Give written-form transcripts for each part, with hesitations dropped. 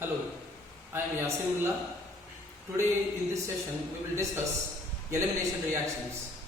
Hello, I am Yasinullah. Today in this session we will discuss elimination reactions.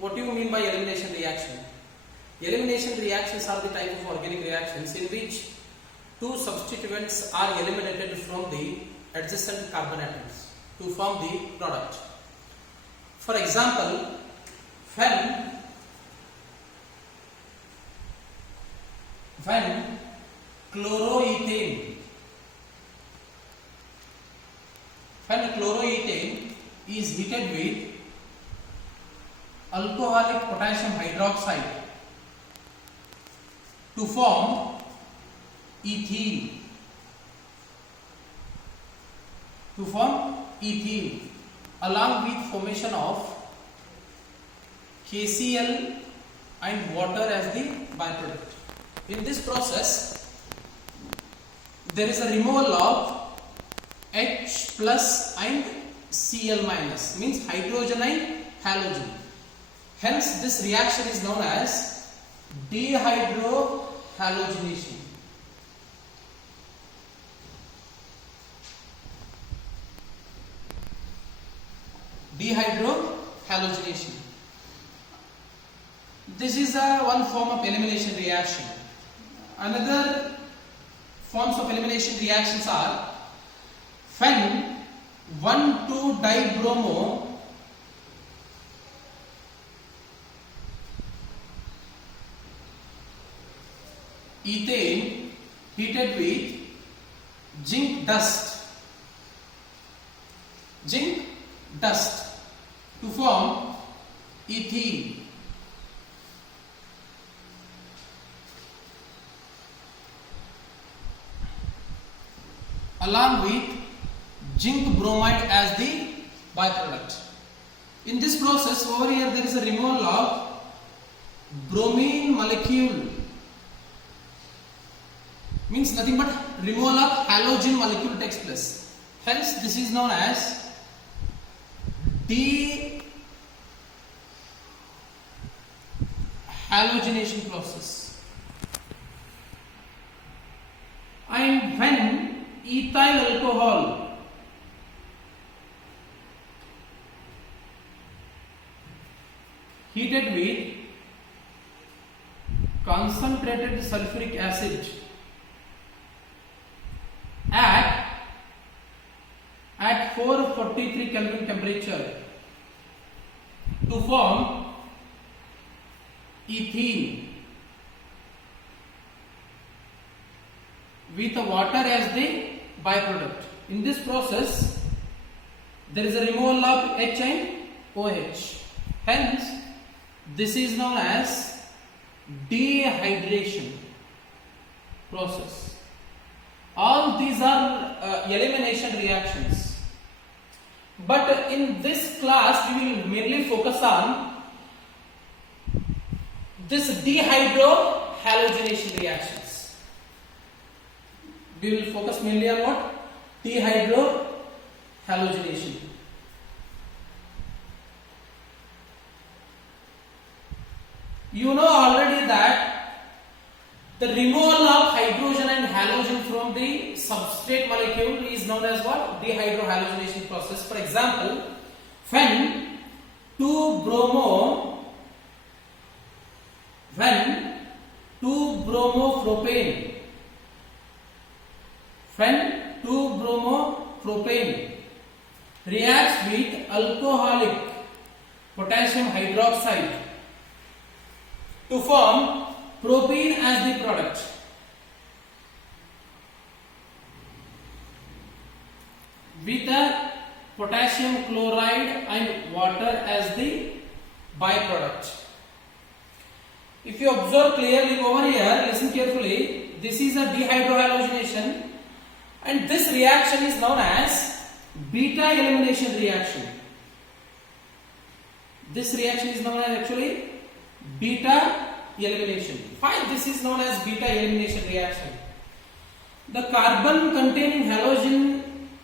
What do you mean by elimination reaction? Elimination reactions are the type of organic reactions in which two substituents are eliminated from the adjacent carbon atoms to form the product. For example, when chloroethane is heated with alcoholic potassium hydroxide to form ethene. Along with formation of KCl and water as the byproduct. In this process, there is a removal of H plus and Cl minus, means hydrogen and halogen. Hence, this reaction is known as dehydrohalogenation. Dehydrohalogenation. This is one form of elimination reaction. Another forms of elimination reactions are when 1,2-dibromo ethane heated with zinc dust to form ethene. Along with zinc bromide as the byproduct. In this process, over here there is a removal of bromine molecule, means nothing but removal of halogen molecule takes place. Hence, this is known as dehalogenation process. And when ethyl alcohol heated with concentrated sulfuric acid at 443 Kelvin temperature to form ethene with water as the byproduct. In this process, there is a removal of H and OH. Hence, this is known as dehydration process. All these are elimination reactions. But in this class, we will mainly focus on this dehydrohalogenation reactions. We will focus mainly on what? Dehydrohalogenation. You know already that the removal of hydrogen and halogen from the substrate molecule is known as what? Dehydrohalogenation process. For example, when 2-bromopropane reacts with alcoholic potassium hydroxide to form propene as the product. With a potassium chloride and water as the byproduct. If you observe clearly over here, listen carefully, this is a dehydrohalogenation and this reaction is known as beta elimination reaction. This reaction is known as actually beta elimination. Why this is known as beta elimination reaction? The carbon containing halogen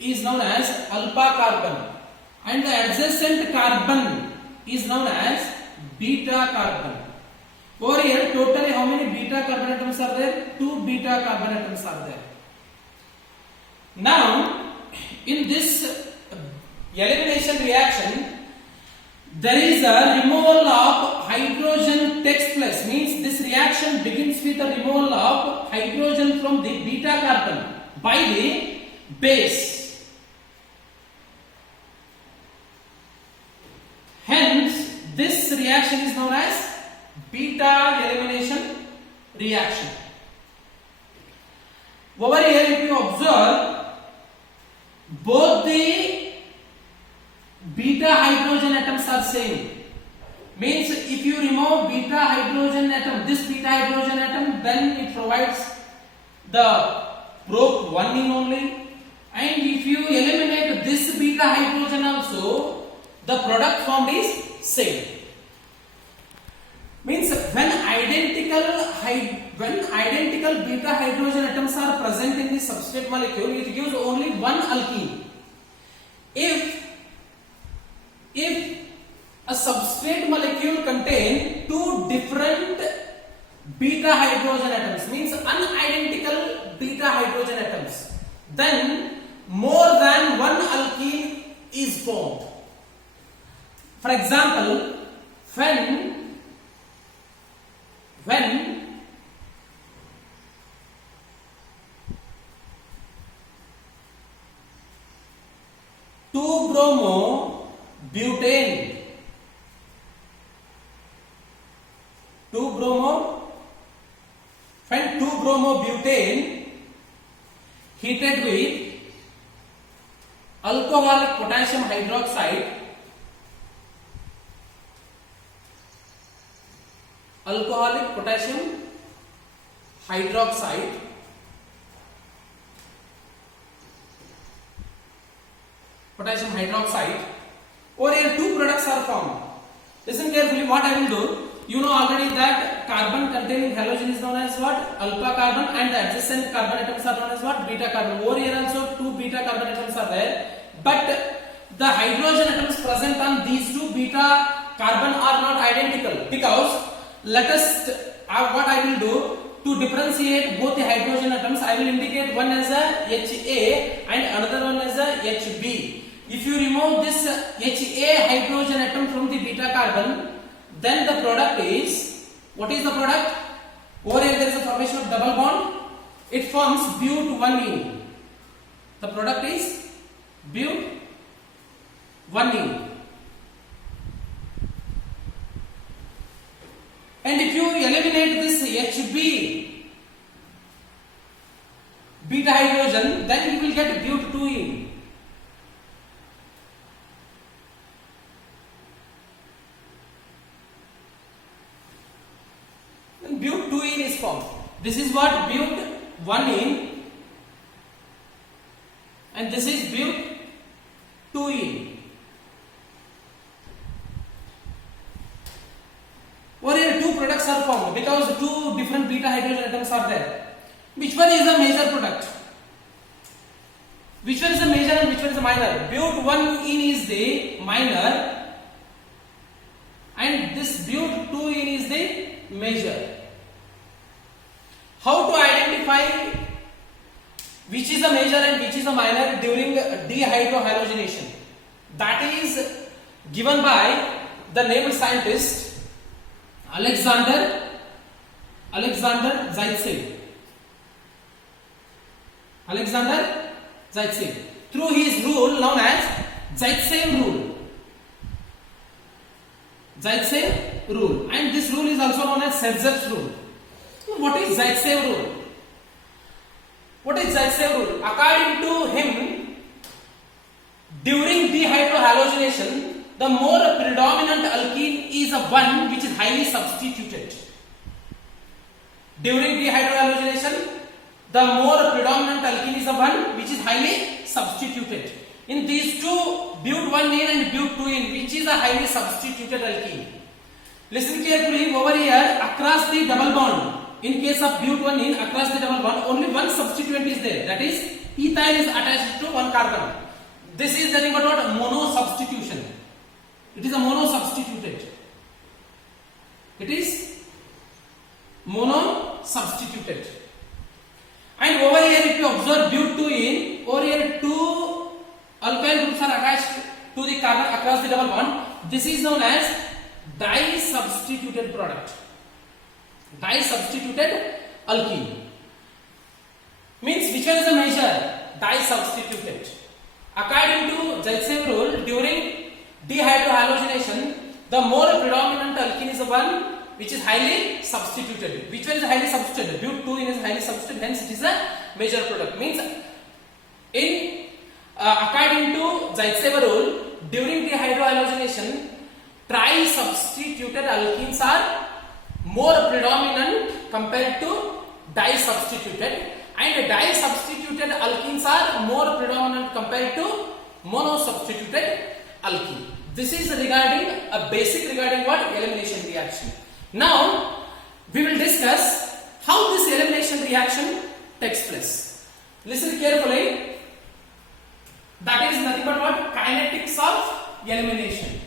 is known as alpha carbon and the adjacent carbon is known as beta carbon. Over here, totally how many beta carbon atoms are there? 2 beta carbon atoms are there. in this elimination reaction, there is a removal of hydrogen takes place. Means this reaction begins with the removal of hydrogen from the beta carbon by the base. Hence, this reaction is known as beta elimination reaction. Over here, if you observe, both the beta hydrogen atoms are same. Means if you remove beta hydrogen atom, this beta hydrogen atom, then it provides the prop 1 in only. And if you eliminate this beta hydrogen also, the product formed is same. Means when identical beta hydrogen atoms are present in the substrate molecule, it gives only one alkene. If a substrate molecule contain two different beta hydrogen atoms, means unidentical beta hydrogen atoms, then more than one alkene is formed. For example, when 2-bromo-butane, 2-bromo-butane heated with alcoholic potassium hydroxide, over here two products are formed. Listen carefully what I will do. You know already that carbon containing halogen is known as what? Alpha carbon, and the adjacent carbon atoms are known as what? Beta carbon. Over here also two beta carbon atoms are there, but the hydrogen atoms present on these two beta carbon are not identical, because let us what I will do to differentiate both the hydrogen atoms, I will indicate one as a HA and another one as a HB. If you remove this HA hydrogen atom from the beta carbon, then the product is, what is the product? Over here there is a formation of double bond. It forms but1ene. The product is but1ene. And if you eliminate this HB beta hydrogen, then you will get but2ene. Then but2ene is formed. This is what? but1ene, and this is but2ene. Over here two products are formed because two different beta hydrogen atoms are there. Which one is the major product? Which one is the major and which one is the minor? but1ene is the minor and this but2ene is the major. How to identify which is the major and which is the minor during dehydrohalogenation? That is given by the named scientist Alexander Zaitsev. Through his rule known as Zaitsev rule, and this rule is also known as Sedgwick's rule. What is Zaitsev rule? According to him, during dehydrohalogenation, the more predominant alkene is a one which is highly substituted. During dehydrohalogenation, the more predominant alkene is a one which is highly substituted. In these two, but1ene and but2ene, which is a highly substituted alkene. Listen carefully. Over here, across the double bond, in case of but1ene, across the double bond, only one substituent is there. That is, ethyl is attached to one carbon. This is nothing but what? Mono substitution. It is a mono substituted. And over here, if you observe but2ene, over here two carbon across the double bond. This is known as di-substituted product. Di-substituted alkene. Means which one is the measure? Di-substituted. According to Zaitsev rule, during dehydrohalogenation, the more predominant alkene is the one which is highly substituted. Which one is highly substituted? But2 is highly substituted, hence it is a major product. Means in according to Zaitsev rule, during dehydrohalogenation, tri-substituted alkenes are more predominant compared to di-substituted, and di-substituted alkenes are more predominant compared to mono-substituted alkene. This is regarding a basic regarding what? Elimination reaction. Now we will discuss how this elimination reaction takes place. Listen carefully. That is nothing but what? Kinetics of elimination.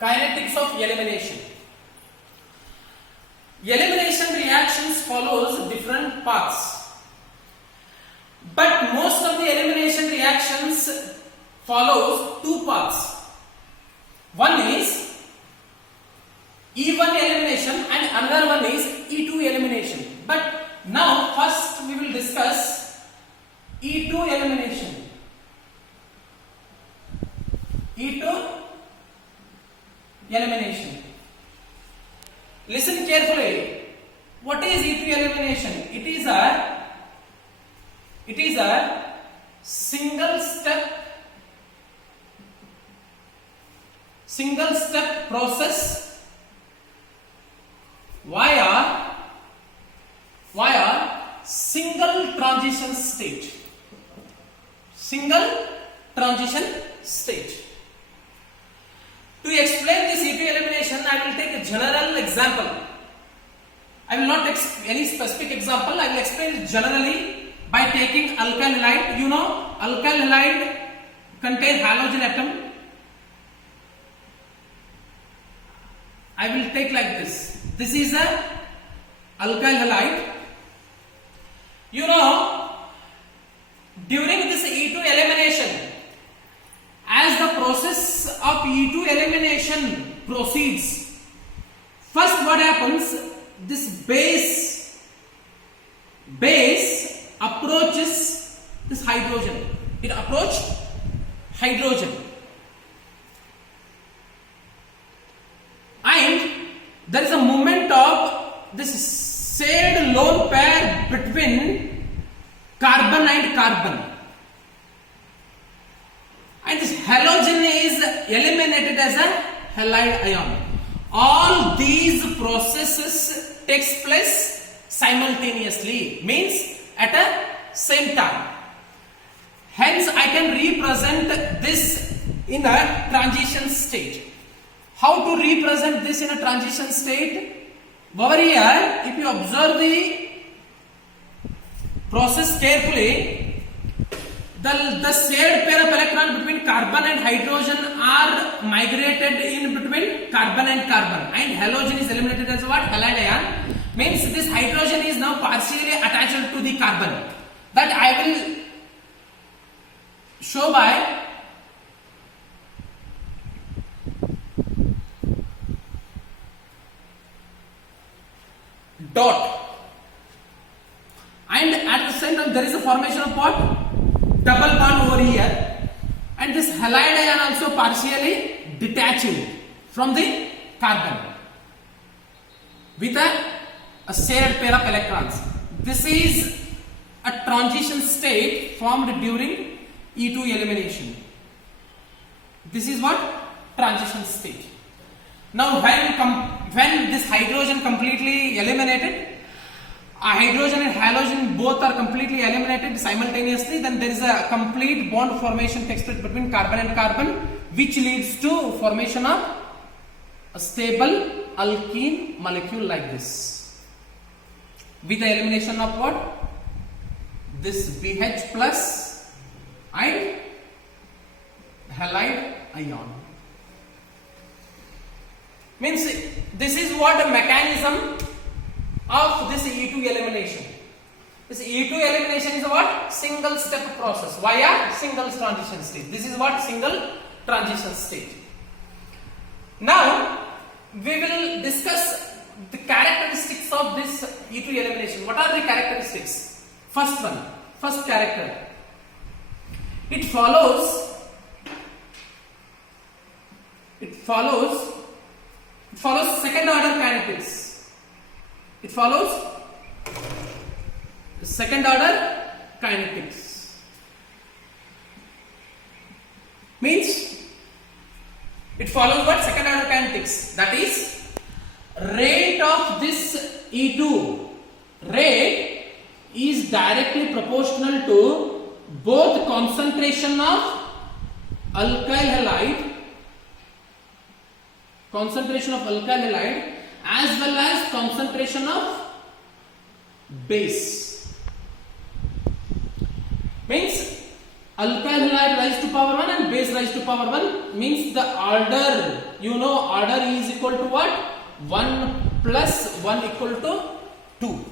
Kinetics of elimination. Elimination reactions follows different paths, but most of the elimination reactions follows two paths. One is E1 elimination and another one is E2 elimination. But now first we will discuss E2 elimination. E2 elimination. Listen carefully. What is E2 elimination? It is a single step process via single transition state. Single transition state. To explain this E2 elimination, I will take a general example. I will not take any specific example. I will explain it generally by taking alkyl halide. You know, alkyl halide contain halogen atom. I will take like this. This is a alkyl halide. You know, during this E2 elimination, as the process of E2 elimination proceeds, first what happens? This base approaches this hydrogen. It approaches hydrogen, and there is a movement of this shared lone pair between carbon and carbon, and this halogen is eliminated as a halide ion. All these processes takes place simultaneously, means at a same time. Hence I can represent this in a transition state. How to represent this in a transition state? Over here, if you observe the process carefully, the shared pair of electrons between carbon and hydrogen are migrated in between carbon and carbon, and halogen is eliminated as what? Halide ion. Means this hydrogen is now partially attached to the carbon. That I will show by dot, and at the same time there is a formation of what? Double bond over here, and this halide ion also partially detaching from the carbon with a shared pair of electrons. This is a transition state formed during E2 elimination. This is what? Transition state. Now when this hydrogen completely eliminated, hydrogen and halogen both are completely eliminated simultaneously, then there is a complete bond formation takes place between carbon and carbon, which leads to formation of a stable alkene molecule like this, with the elimination of what? This BH plus and halide ion. Means this is what the mechanism of this E2 elimination. This E2 elimination is what? Single step process via single transition state. This is what? Single transition state. Now we will discuss the characteristics of this E2 elimination. What are the characteristics? First one, first character. It follows second order kinetics. It follows second order kinetics. Means it follows what? Second order kinetics. That is, rate of this E2 rate is directly proportional to both concentration of alkyl halide as well as concentration of base. Means alkyl halide rise to power 1 and base rise to power 1 means the order, order is equal to what? 1 plus 1 equal to 2.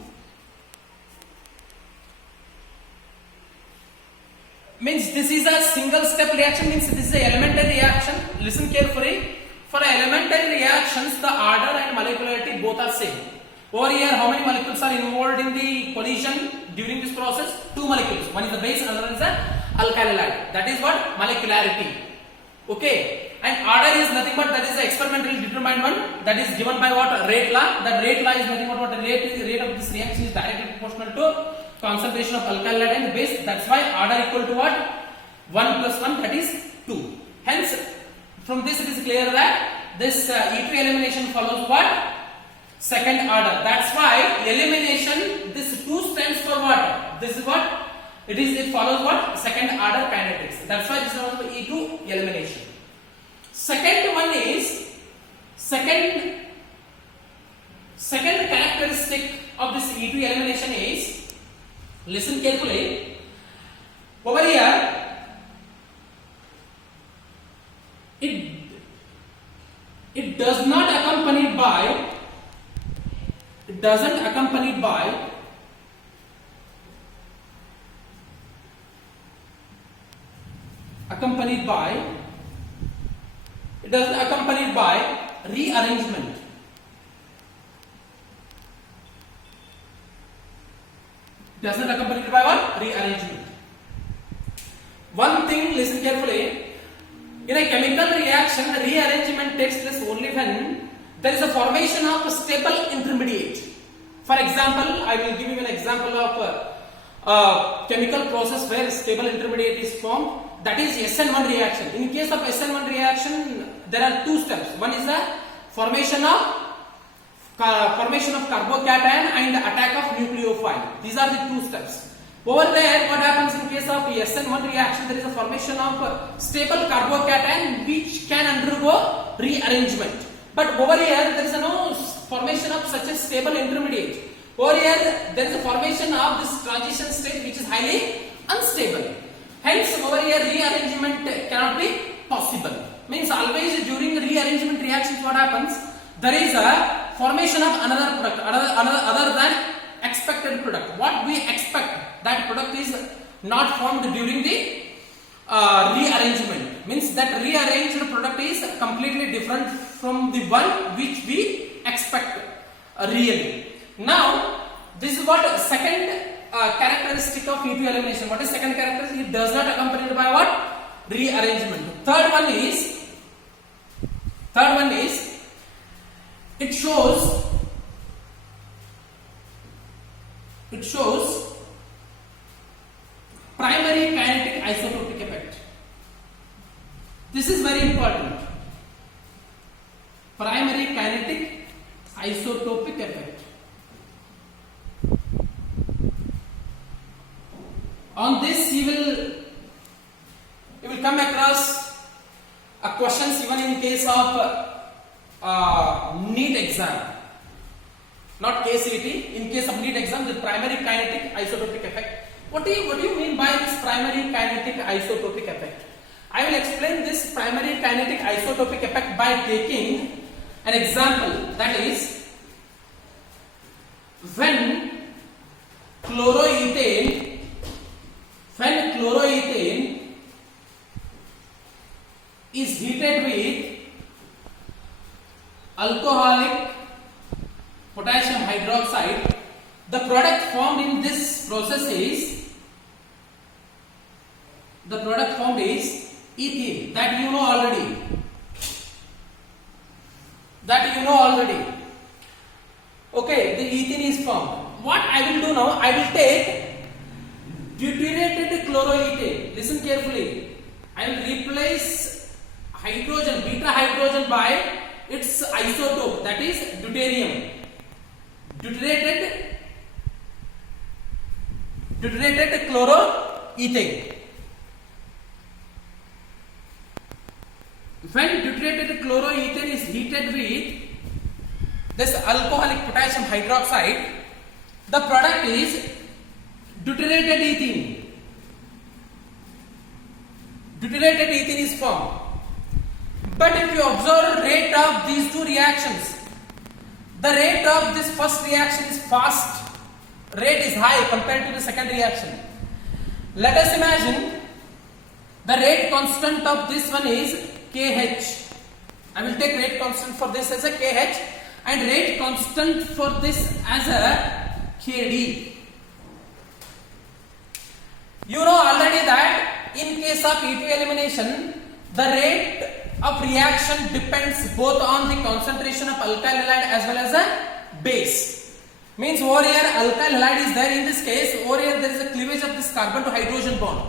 Means this is a single step reaction, means this is an elementary reaction. Listen carefully. For elementary reactions, the order and molecularity both are same. Over here, how many molecules are involved in the collision during this process? 2 molecules. One is the base, another is the alkyl halide. That is what? Molecularity. Okay. And order is nothing but that is the experimentally determined one. That is given by what? Rate law. That rate law is nothing but what? The rate of this reaction is directly proportional to concentration of alkyl halide and base. That's why order equal to what? 1 plus 1, that is 2. Hence, from this it is clear that this E2 elimination follows what? Second order. That's why elimination, this 2 stands for what? This is what? It follows what? Second order kinetics. That's why this is also E2 elimination. Second one is, second characteristic of this E2 elimination is, listen carefully, over here, it does not accompanied by, it doesn't accompanied by rearrangement. Doesn't accompanied by what? Rearrangement. One thing, listen carefully. In a chemical reaction, rearrangement takes place only when there is a formation of a stable intermediate. For example, I will give you an example of a chemical process where stable intermediate is formed. That is SN1 reaction. In case of SN1 reaction, there are 2 steps. One is the formation of carbocation and attack of nucleophile. These are the 2 steps. Over there, what happens in case of SN1 reaction? There is a formation of stable carbocation which can undergo rearrangement. But over here, there is no formation of such a stable intermediate. Over here, there is a formation of this transition state which is highly unstable. Hence, over here, rearrangement cannot be possible. Means always during rearrangement reactions, what happens? There is a formation of another product, other than expected product. What we expect, that product is not formed during the rearrangement. Means that rearranged product is completely different from the one which we expect really. Now, this is what second characteristic of E2 elimination. What is second characteristic? It does not accompanied by what? Rearrangement. Third one is it shows primary kinetic isotopic effect. This is very important. Primary kinetic isotopic effect. On this you will come across a questions even in case of NEET exam. Not KCET. In case of NEET exam, the primary kinetic isotopic effect. What do you mean by this primary kinetic isotopic effect? I will explain this primary kinetic isotopic effect by taking an example. That is, when chloroethane alcoholic potassium hydroxide, the product formed in this process is ethene. That you know already. Okay, the ethene is formed. What I will do now, I will take deuterated chloroethane. Listen carefully. I will replace hydrogen, beta hydrogen by its isotope, that is deuterium. Deuterated chloroethane. When deuterated chloroethane is heated with this alcoholic potassium hydroxide, the product is deuterated ethene. Deuterated ethene is formed. But if you observe rate of these two reactions, the rate of this first reaction is fast, rate is high compared to the second reaction. Let us imagine the rate constant of this one is KH. I will take rate constant for this as a KH and rate constant for this as a KD. You know already that in case of E2 elimination, the rate of reaction depends both on the concentration of alkyl halide as well as a base. Means over here alkyl halide is there. In this case, over here there is a cleavage of this carbon to hydrogen bond.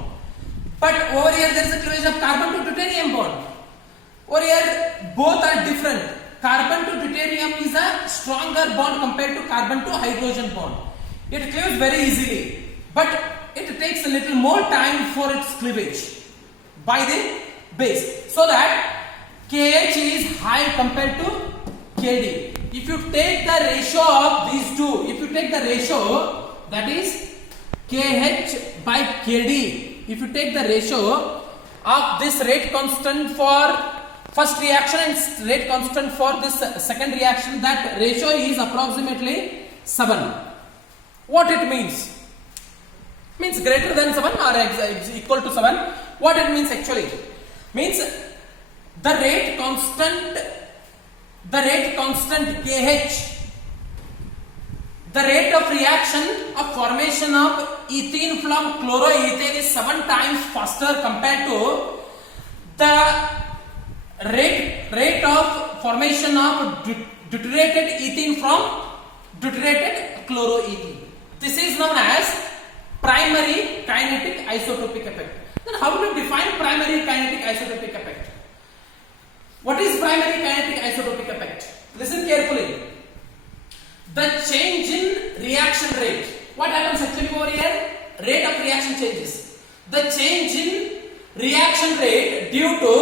But over here there is a cleavage of carbon to deuterium bond. Over here both are different. Carbon to deuterium is a stronger bond compared to carbon to hydrogen bond. It cleaves very easily, but it takes a little more time for its cleavage by the base, so that KH is high compared to KD. If you take the ratio of these two, that is KH by KD, if you take the ratio of this rate constant for first reaction and rate constant for this second reaction, that ratio is approximately 7. What it means? Means greater than 7 or equal to 7. What it means actually? Means the rate constant KH, the rate of reaction of formation of ethene from chloroethane is 7 times faster compared to the rate of formation of deuterated ethene from deuterated chloroethane. This is known as primary kinetic isotopic effect. Then how to define primary kinetic isotopic effect? What is primary kinetic isotopic effect? Listen carefully. The change in reaction rate. What happens actually over here? Rate of reaction changes. The change in reaction rate due to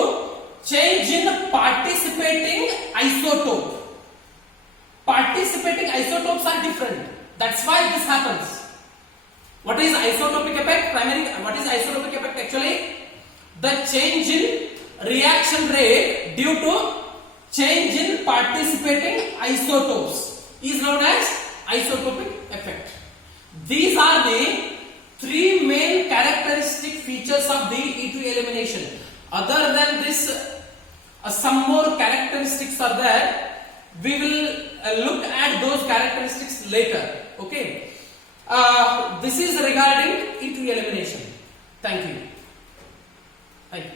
change in participating isotope. Participating isotopes are different. That's why this happens. What is isotopic effect? What is isotopic effect actually? The change in reaction rate due to change in participating isotopes is known as isotopic effect. These are the three main characteristic features of the E2 elimination. Other than this, some more characteristics are there. We will look at those characteristics later. Okay. This is regarding E2 elimination. Thank you.